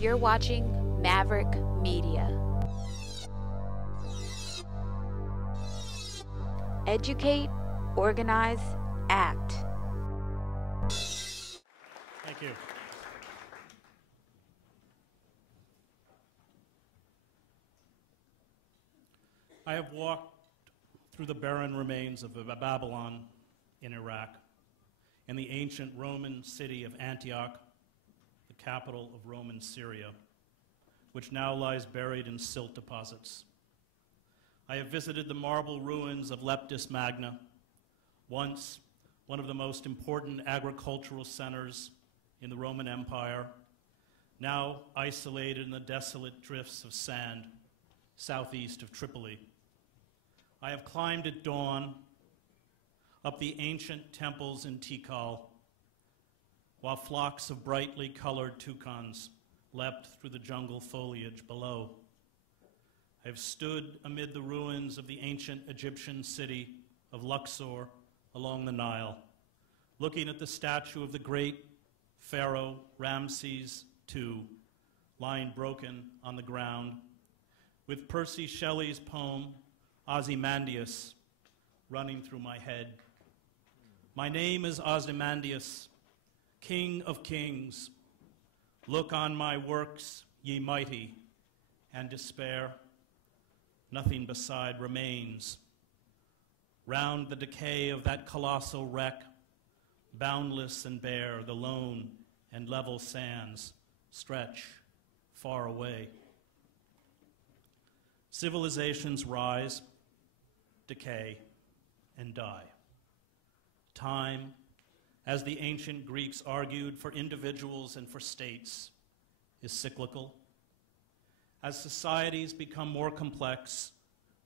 You're watching Maverick Media. Educate, organize, act. Thank you. I have walked through the barren remains of Babylon in Iraq and the ancient Roman city of Antioch, the capital of Roman Syria, which now lies buried in silt deposits. I have visited the marble ruins of Leptis Magna, once one of the most important agricultural centers in the Roman Empire, now isolated in the desolate drifts of sand southeast of Tripoli. I have climbed at dawn up the ancient temples in Tikal, while flocks of brightly colored toucans leapt through the jungle foliage below. I have stood amid the ruins of the ancient Egyptian city of Luxor along the Nile, looking at the statue of the great pharaoh Ramses II lying broken on the ground, with Percy Shelley's poem Ozymandias running through my head. My name is Ozymandias, King of Kings. Look on my works, ye mighty, and despair. Nothing beside remains. Round the decay of that colossal wreck, boundless and bare, the lone and level sands stretch far away. Civilizations rise, decay, and die. Time, as the ancient Greeks argued for individuals and for states, is cyclical. As societies become more complex,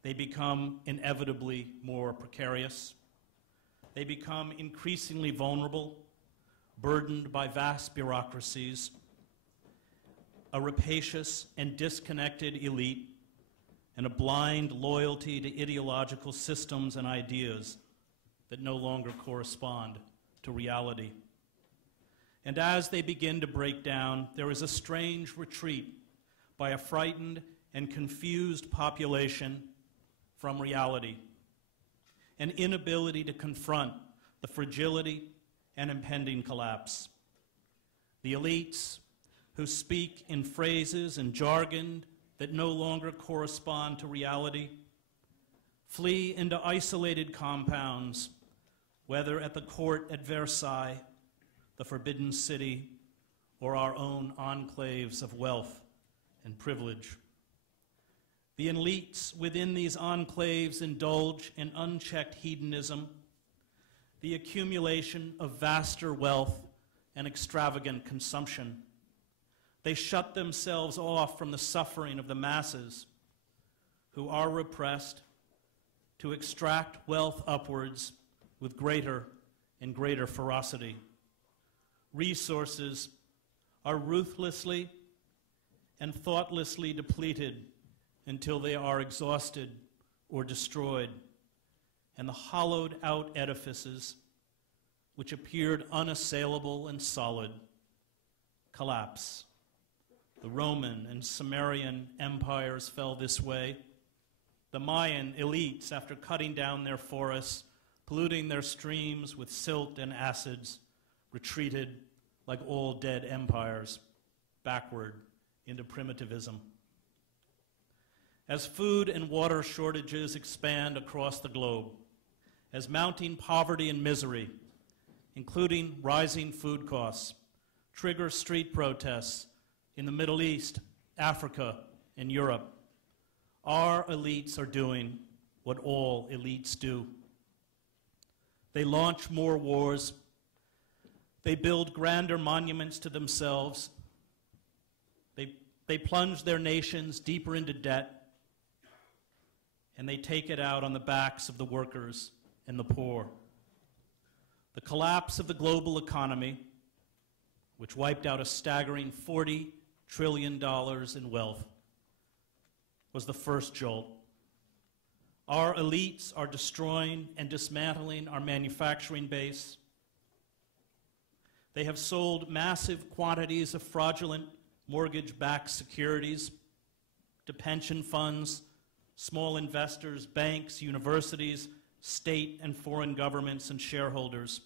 they become inevitably more precarious. They become increasingly vulnerable, burdened by vast bureaucracies, a rapacious and disconnected elite, and a blind loyalty to ideological systems and ideas that no longer correspond to reality. And as they begin to break down, there is a strange retreat by a frightened and confused population from reality, an inability to confront the fragility and impending collapse. The elites, who speak in phrases and jargon that no longer correspond to reality, flee into isolated compounds, whether at the court at Versailles, the Forbidden City, or our own enclaves of wealth and privilege. The elites within these enclaves indulge in unchecked hedonism, the accumulation of vaster wealth and extravagant consumption. They shut themselves off from the suffering of the masses who are repressed to extract wealth upwards with greater and greater ferocity. Resources are ruthlessly and thoughtlessly depleted until they are exhausted or destroyed, and the hollowed out edifices, which appeared unassailable and solid, collapse. The Roman and Sumerian empires fell this way. The Mayan elites, after cutting down their forests, polluting their streams with silt and acids, retreated like all dead empires, backward into primitivism. As food and water shortages expand across the globe, as mounting poverty and misery, including rising food costs, trigger street protests in the Middle East, Africa, and Europe, our elites are doing what all elites do. They launch more wars. They build grander monuments to themselves. They plunge their nations deeper into debt, and they take it out on the backs of the workers and the poor. The collapse of the global economy, which wiped out a staggering $40 trillion in wealth, was the first jolt. Our elites are destroying and dismantling our manufacturing base. They have sold massive quantities of fraudulent mortgage-backed securities, to pension funds, small investors, banks, universities, state and foreign governments, and shareholders.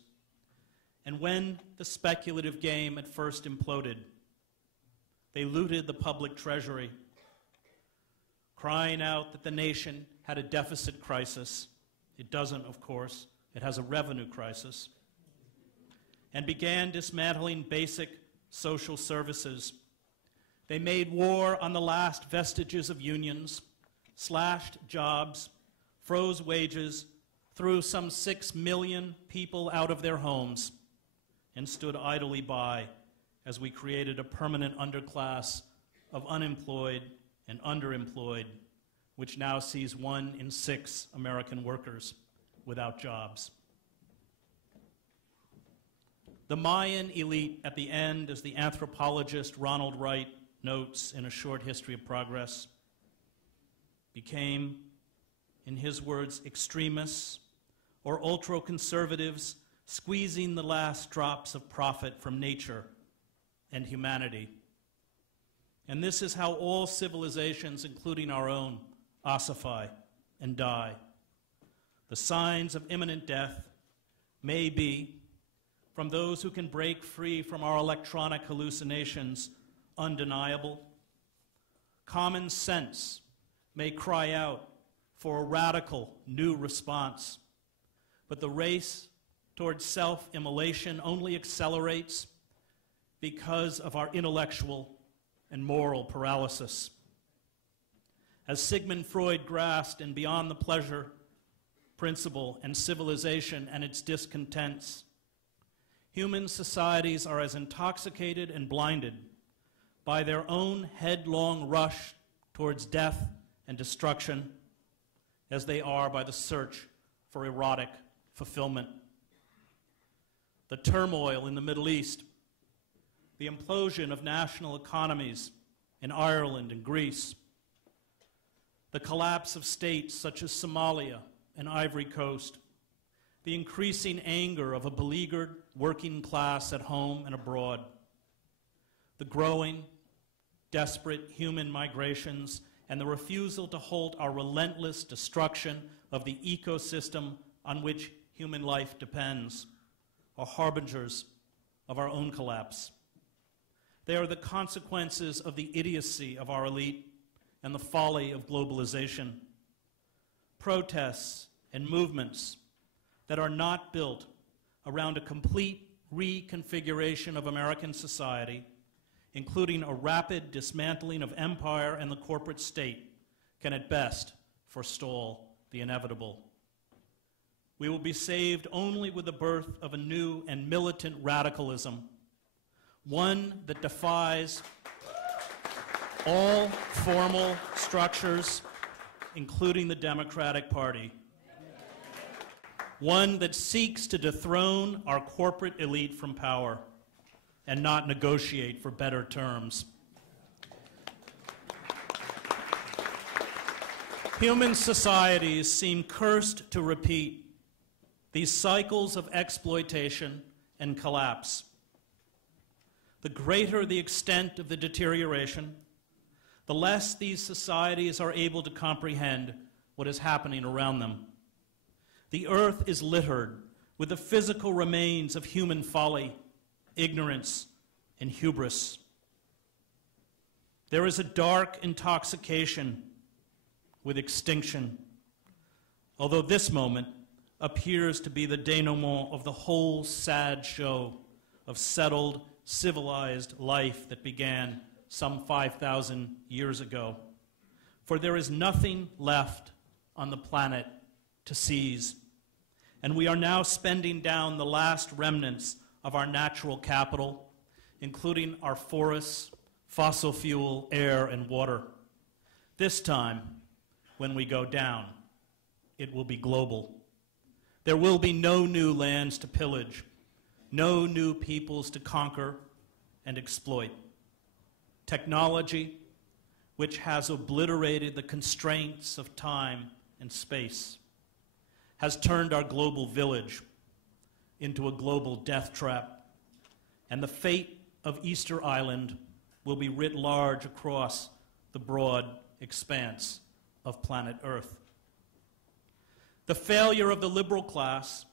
And when the speculative game at first imploded, they looted the public treasury, crying out that the nation had a deficit crisis. It doesn't, of course. It has a revenue crisis. And began dismantling basic social services. They made war on the last vestiges of unions, slashed jobs, froze wages, threw some 6 million people out of their homes, and stood idly by as we created a permanent underclass of unemployed and underemployed, which now sees 1 in 6 American workers without jobs. The Mayan elite at the end, as the anthropologist Ronald Wright notes in A Short History of Progress, became, in his words, extremists or ultra-conservatives squeezing the last drops of profit from nature and humanity. And this is how all civilizations, including our own, ossify and die. The signs of imminent death may be, from those who can break free from our electronic hallucinations, undeniable. Common sense may cry out for a radical new response, but the race towards self-immolation only accelerates because of our intellectual and moral paralysis. As Sigmund Freud grasped in Beyond the Pleasure Principle and Civilization and its Discontents, human societies are as intoxicated and blinded by their own headlong rush towards death and destruction as they are by the search for erotic fulfillment. The turmoil in the Middle East, the implosion of national economies in Ireland and Greece, the collapse of states such as Somalia and Ivory Coast, the increasing anger of a beleaguered working class at home and abroad, the growing, desperate human migrations, and the refusal to halt our relentless destruction of the ecosystem on which human life depends are harbingers of our own collapse. They are the consequences of the idiocy of our elite and the folly of globalization. Protests and movements that are not built around a complete reconfiguration of American society, including a rapid dismantling of empire and the corporate state, can at best forestall the inevitable. We will be saved only with the birth of a new and militant radicalism, one that defies all formal structures, including the Democratic Party, one that seeks to dethrone our corporate elite from power and not negotiate for better terms. Human societies seem cursed to repeat these cycles of exploitation and collapse. The greater the extent of the deterioration, the less these societies are able to comprehend what is happening around them. The earth is littered with the physical remains of human folly, ignorance, and hubris. There is a dark intoxication with extinction, although this moment appears to be the denouement of the whole sad show of settled, civilized life that began some 5,000 years ago. For there is nothing left on the planet to seize, and we are now spending down the last remnants of our natural capital, including our forests, fossil fuel, air, and water. This time, when we go down, it will be global. There will be no new lands to pillage, no new peoples to conquer and exploit. Technology, which has obliterated the constraints of time and space, has turned our global village into a global death trap, and the fate of Easter Island will be writ large across the broad expanse of planet Earth. The failure of the liberal class,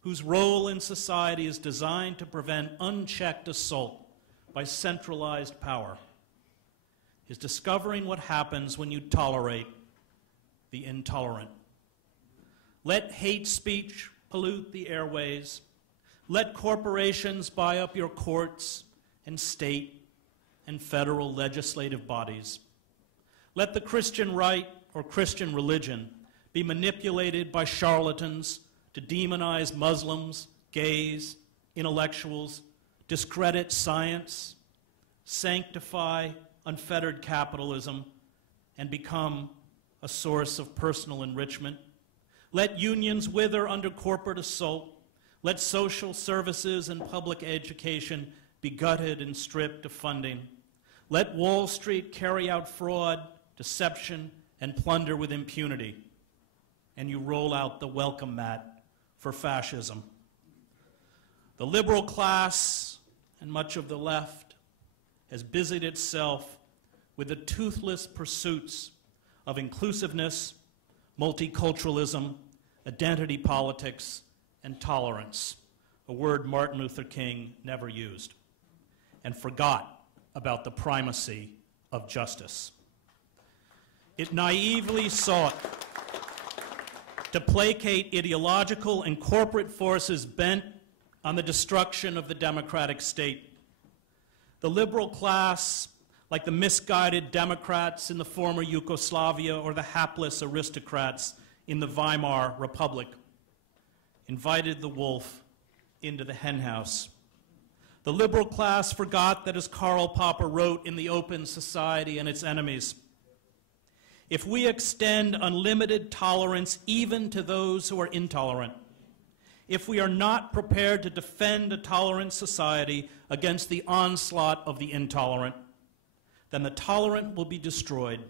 whose role in society is designed to prevent unchecked assault by centralized power, is discovering what happens when you tolerate the intolerant. Let hate speech pollute the airways. Let corporations buy up your courts and state and federal legislative bodies. Let the Christian right or Christian religion be manipulated by charlatans to demonize Muslims, gays, intellectuals, discredit science, sanctify unfettered capitalism, and become a source of personal enrichment. Let unions wither under corporate assault. Let social services and public education be gutted and stripped of funding. Let Wall Street carry out fraud, deception, and plunder with impunity. And you roll out the welcome mat for fascism. The liberal class and much of the left has busied itself with the toothless pursuits of inclusiveness, multiculturalism, identity politics, and tolerance, a word Martin Luther King never used, and forgot about the primacy of justice. It naively sought to placate ideological and corporate forces bent on the destruction of the democratic state. The liberal class, like the misguided Democrats in the former Yugoslavia or the hapless aristocrats in the Weimar Republic, invited the wolf into the henhouse. The liberal class forgot that, as Karl Popper wrote in The Open Society and Its Enemies, if we extend unlimited tolerance even to those who are intolerant, if we are not prepared to defend a tolerant society against the onslaught of the intolerant, then the tolerant will be destroyed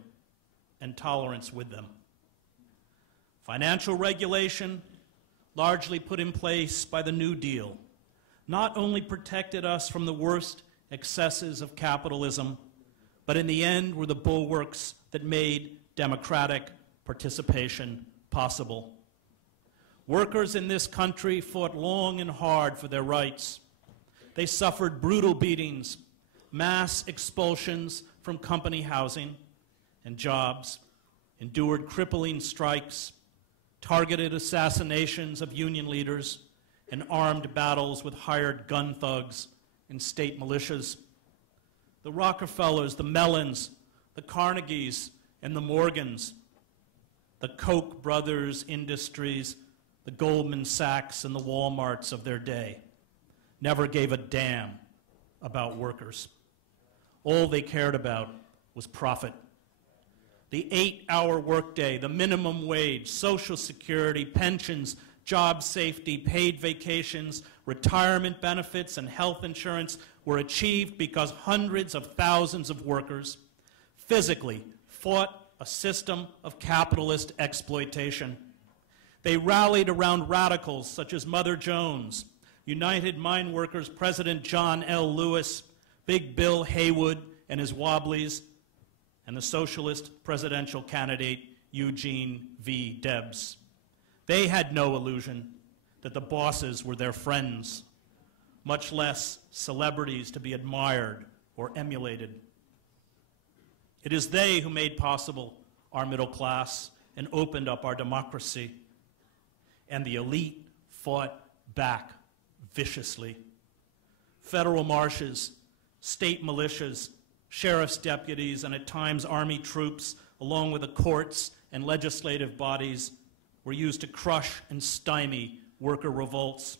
and tolerance with them. Financial regulation, largely put in place by the New Deal, not only protected us from the worst excesses of capitalism, but in the end were the bulwarks that made democratic participation possible. Workers in this country fought long and hard for their rights. They suffered brutal beatings, mass expulsions from company housing and jobs, endured crippling strikes, targeted assassinations of union leaders, and armed battles with hired gun thugs and state militias. The Rockefellers, the Mellons, the Carnegies, and the Morgans, the Koch brothers industries, the Goldman Sachs and the Walmarts of their day, never gave a damn about workers. All they cared about was profit. The 8-hour workday, the minimum wage, Social Security, pensions, job safety, paid vacations, retirement benefits, and health insurance were achieved because hundreds of thousands of workers physically fought a system of capitalist exploitation. They rallied around radicals such as Mother Jones, United Mine Workers President John L. Lewis, Big Bill Haywood and his Wobblies, and the socialist presidential candidate Eugene V. Debs. They had no illusion that the bosses were their friends, much less celebrities to be admired or emulated. It is they who made possible our middle class and opened up our democracy. And the elite fought back viciously. Federal marshals, state militias, sheriff's deputies, and at times army troops, along with the courts and legislative bodies, were used to crush and stymie worker revolts.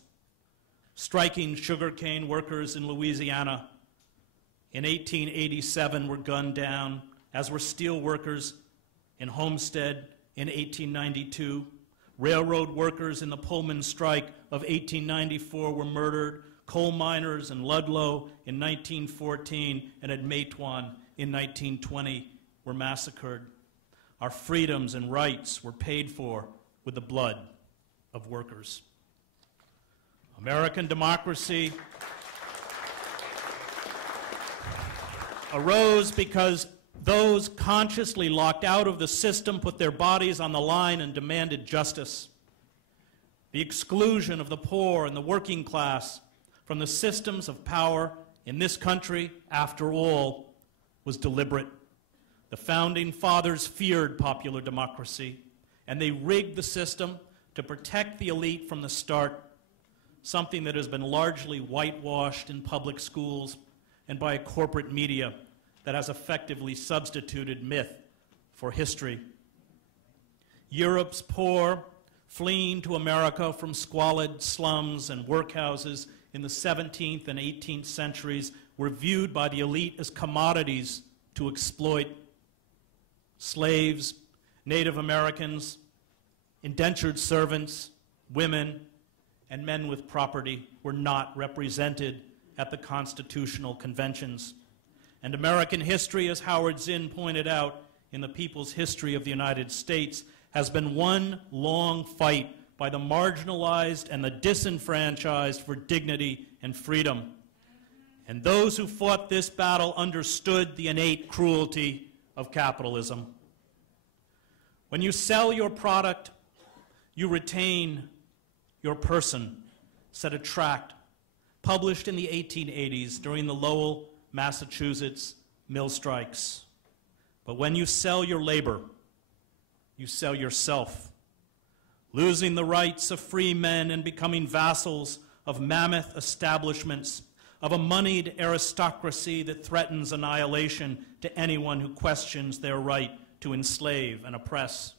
Striking sugarcane workers in Louisiana in 1887 were gunned down, as were steel workers in Homestead in 1892. Railroad workers in the Pullman strike of 1894 were murdered. Coal miners in Ludlow in 1914 and at Matewan in 1920 were massacred. Our freedoms and rights were paid for with the blood of workers. American democracy arose because those consciously locked out of the system put their bodies on the line and demanded justice. The exclusion of the poor and the working class from the systems of power in this country, after all, was deliberate. The founding fathers feared popular democracy, and they rigged the system to protect the elite from the start, something that has been largely whitewashed in public schools and by a corporate media that has effectively substituted myth for history. Europe's poor, fleeing to America from squalid slums and workhouses in the 17th and 18th centuries, were viewed by the elite as commodities to exploit. Slaves, Native Americans, indentured servants, women, and men with property were not represented at the constitutional conventions. And American history, as Howard Zinn pointed out in The People's History of the United States, has been one long fight by the marginalized and the disenfranchised for dignity and freedom. And those who fought this battle understood the innate cruelty of capitalism. When you sell your product, you retain your person, said a tract published in the 1880s during the Lowell, Massachusetts mill strikes. But when you sell your labor, you sell yourself, losing the rights of free men and becoming vassals of mammoth establishments, of a moneyed aristocracy that threatens annihilation to anyone who questions their right to enslave and oppress.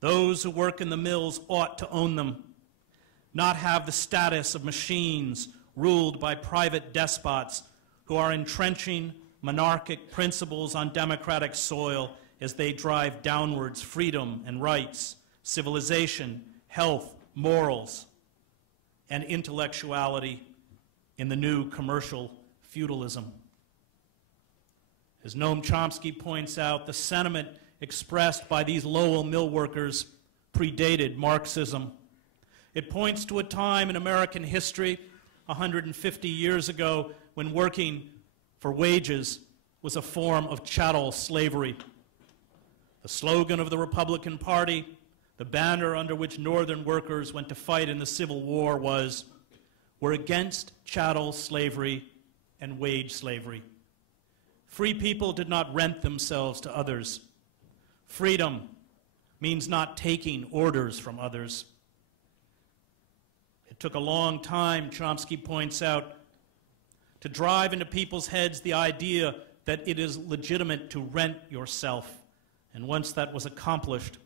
Those who work in the mills ought to own them, not have the status of machines ruled by private despots who are entrenching monarchic principles on democratic soil as they drive downwards freedom and rights, civilization, health, morals, and intellectuality in the new commercial feudalism. As Noam Chomsky points out, the sentiment expressed by these Lowell mill workers predated Marxism. It points to a time in American history 150 years ago when working for wages was a form of chattel slavery. The slogan of the Republican Party, the banner under which Northern workers went to fight in the Civil War, was, "We're against chattel slavery and wage slavery." Free people did not rent themselves to others. Freedom means not taking orders from others. It took a long time, Chomsky points out, to drive into people's heads the idea that it is legitimate to rent yourself. And once that was accomplished,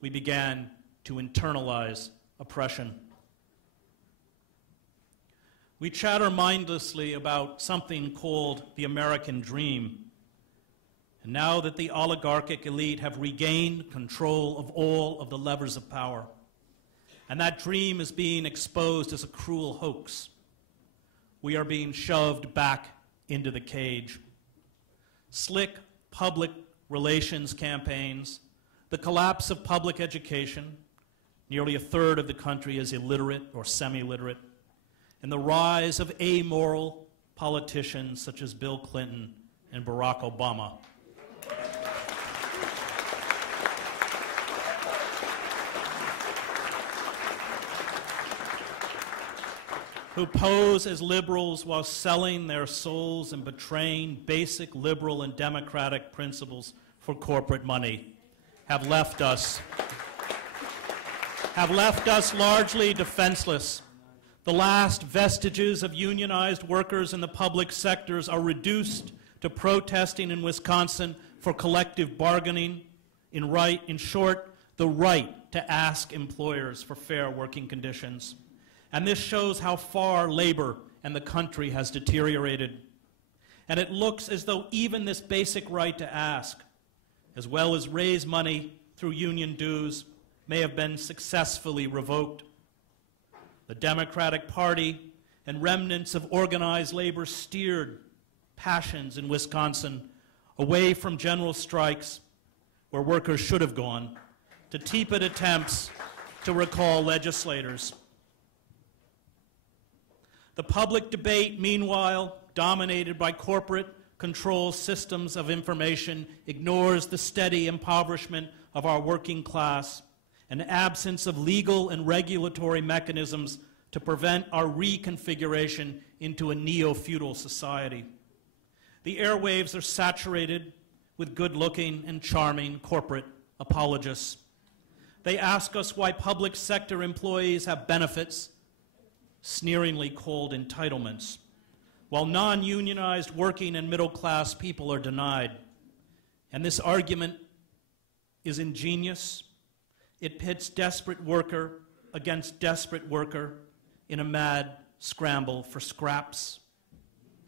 we began to internalize oppression. We chatter mindlessly about something called the American dream. And now that the oligarchic elite have regained control of all of the levers of power, and that dream is being exposed as a cruel hoax, we are being shoved back into the cage. Slick public relations campaigns, the collapse of public education, nearly a third of the country is illiterate or semi-literate, and the rise of amoral politicians such as Bill Clinton and Barack Obama. Who pose as liberals while selling their souls and betraying basic liberal and democratic principles for corporate money, have left us largely defenseless. The last vestiges of unionized workers in the public sectors are reduced to protesting in Wisconsin for collective bargaining, in short, the right to ask employers for fair working conditions. And this shows how far labor and the country has deteriorated. And it looks as though even this basic right to ask, as well as raise money through union dues, may have been successfully revoked. The Democratic Party and remnants of organized labor steered passions in Wisconsin away from general strikes, where workers should have gone, to tepid attempts to recall legislators. The public debate, meanwhile, dominated by corporate controls systems of information, ignores the steady impoverishment of our working class, an absence of legal and regulatory mechanisms to prevent our reconfiguration into a neo-feudal society. The airwaves are saturated with good-looking and charming corporate apologists. They ask us why public sector employees have benefits, sneeringly called entitlements, while non-unionized working and middle-class people are denied. And this argument is ingenious. It pits desperate worker against desperate worker in a mad scramble for scraps.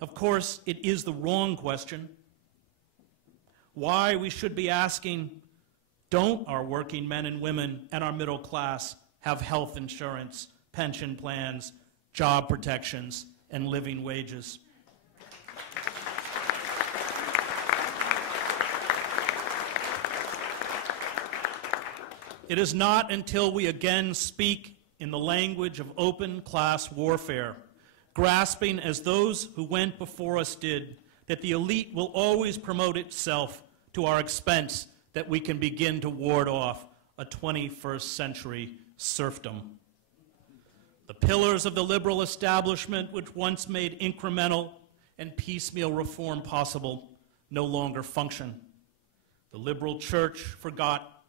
Of course, it is the wrong question. Why we should be asking, don't our working men and women and our middle class have health insurance, pension plans, job protections, and living wages? It is not until we again speak in the language of open class warfare, grasping as those who went before us did, that the elite will always promote itself to our expense, that we can begin to ward off a 21st century serfdom. The pillars of the liberal establishment, which once made incremental and piecemeal reform possible, no longer function. The liberal church forgot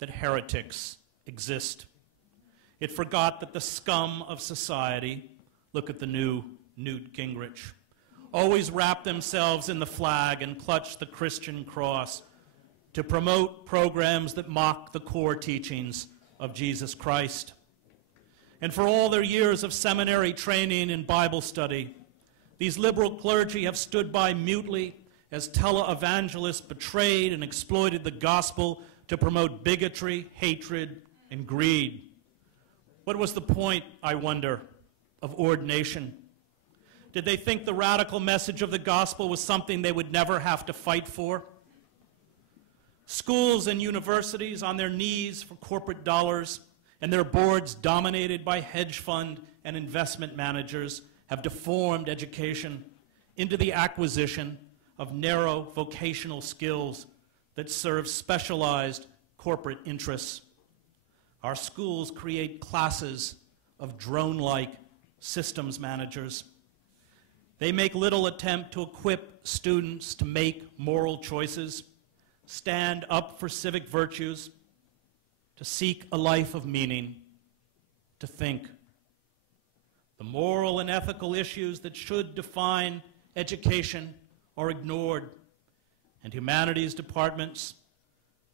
that heretics exist. It forgot that the scum of society, look at the new Newt Gingrich, always wrap themselves in the flag and clutch the Christian cross to promote programs that mock the core teachings of Jesus Christ. And for all their years of seminary training and Bible study, these liberal clergy have stood by mutely as televangelists betrayed and exploited the gospel to promote bigotry, hatred, and greed. What was the point, I wonder, of ordination? Did they think the radical message of the gospel was something they would never have to fight for? Schools and universities on their knees for corporate dollars, and their boards dominated by hedge fund and investment managers, have deformed education into the acquisition of narrow vocational skills that serve specialized corporate interests. Our schools create classes of drone-like systems managers. They make little attempt to equip students to make moral choices, stand up for civic virtues, to seek a life of meaning, to think. The moral and ethical issues that should define education are ignored, and humanities departments,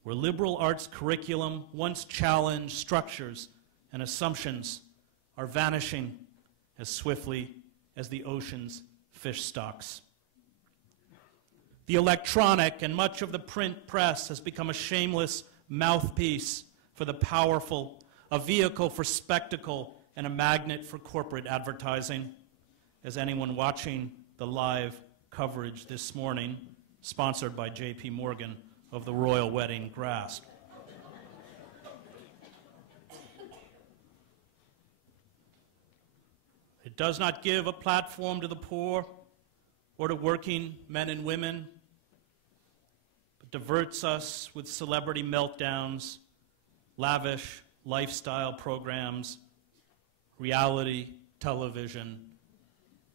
where liberal arts curriculum once challenged structures and assumptions, are vanishing as swiftly as the ocean's fish stocks. The electronic and much of the print press has become a shameless mouthpiece for the powerful, a vehicle for spectacle, and a magnet for corporate advertising. As anyone watching the live coverage this morning, sponsored by J.P. Morgan, of the royal wedding grasped. It does not give a platform to the poor or to working men and women, but diverts us with celebrity meltdowns, lavish lifestyle programs, reality television,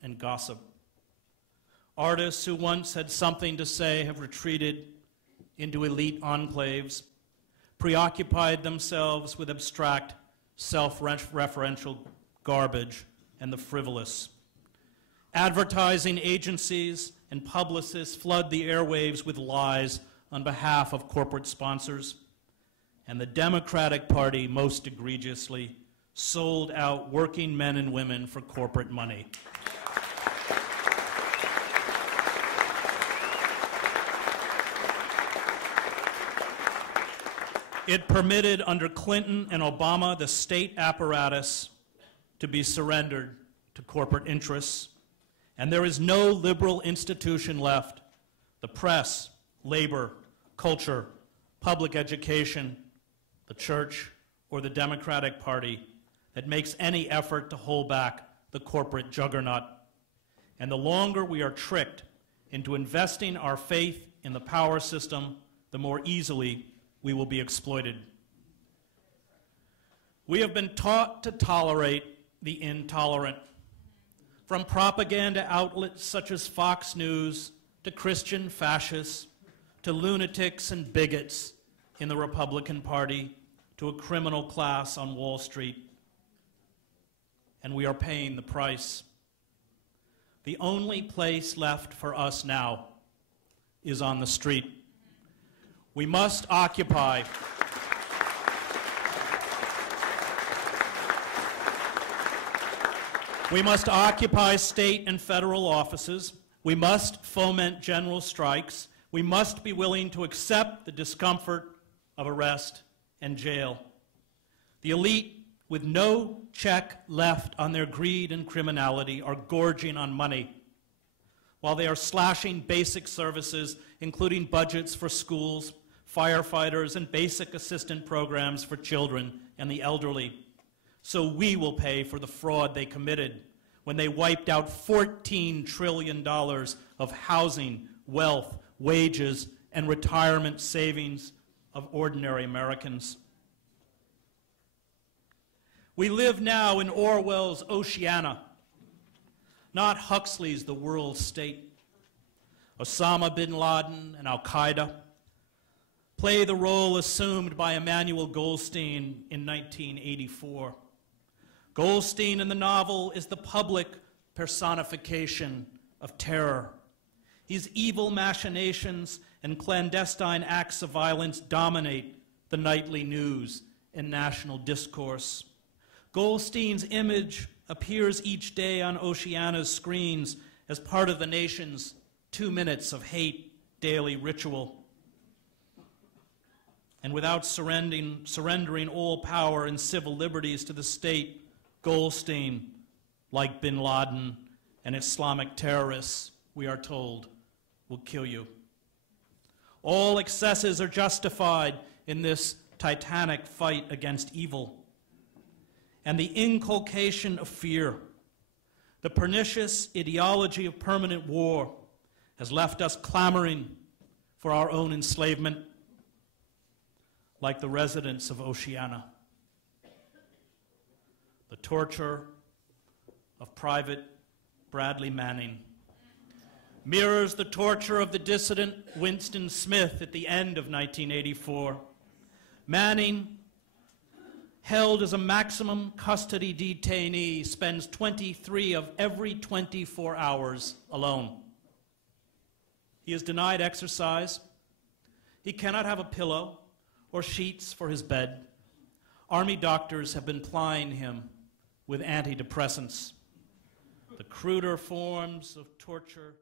and gossip. Artists who once had something to say have retreated into elite enclaves, preoccupied themselves with abstract, self-referential garbage and the frivolous. Advertising agencies and publicists flood the airwaves with lies on behalf of corporate sponsors, and the Democratic Party, most egregiously, sold out working men and women for corporate money. It permitted, under Clinton and Obama, the state apparatus to be surrendered to corporate interests. And there is no liberal institution left, the press, labor, culture, public education, the church, or the Democratic Party, that makes any effort to hold back the corporate juggernaut. And the longer we are tricked into investing our faith in the power system, the more easily we will be exploited. We have been taught to tolerate the intolerant. From propaganda outlets such as Fox News to Christian fascists to lunatics and bigots in the Republican Party to a criminal class on Wall Street. And we are paying the price. The only place left for us now is on the street. We must occupy state and federal offices. We must foment general strikes. We must be willing to accept the discomfort of arrest and jail. The elite, with no check left on their greed and criminality, are gorging on money, while they are slashing basic services, including budgets for schools, firefighters, and basic assistance programs for children and the elderly. So we will pay for the fraud they committed when they wiped out $14 trillion of housing, wealth, wages, and retirement savings of ordinary Americans. We live now in Orwell's Oceania, not Huxley's The World State. Osama bin Laden and Al-Qaeda play the role assumed by Emmanuel Goldstein in 1984. Goldstein in the novel is the public personification of terror. His evil machinations and clandestine acts of violence dominate the nightly news and national discourse. Goldstein's image appears each day on Oceania's screens as part of the nation's 2 minutes of hate daily ritual. And without surrendering all power and civil liberties to the state, Goldstein, like bin Laden and Islamic terrorists, we are told, will kill you. All excesses are justified in this titanic fight against evil. And the inculcation of fear, the pernicious ideology of permanent war, has left us clamoring for our own enslavement, like the residents of Oceania. The torture of Private Bradley Manning mirrors the torture of the dissident Winston Smith at the end of 1984. Manning, held as a maximum custody detainee, spends 23 of every 24 hours alone. He is denied exercise. He cannot have a pillow or sheets for his bed. Army doctors have been plying him with antidepressants. The cruder forms of torture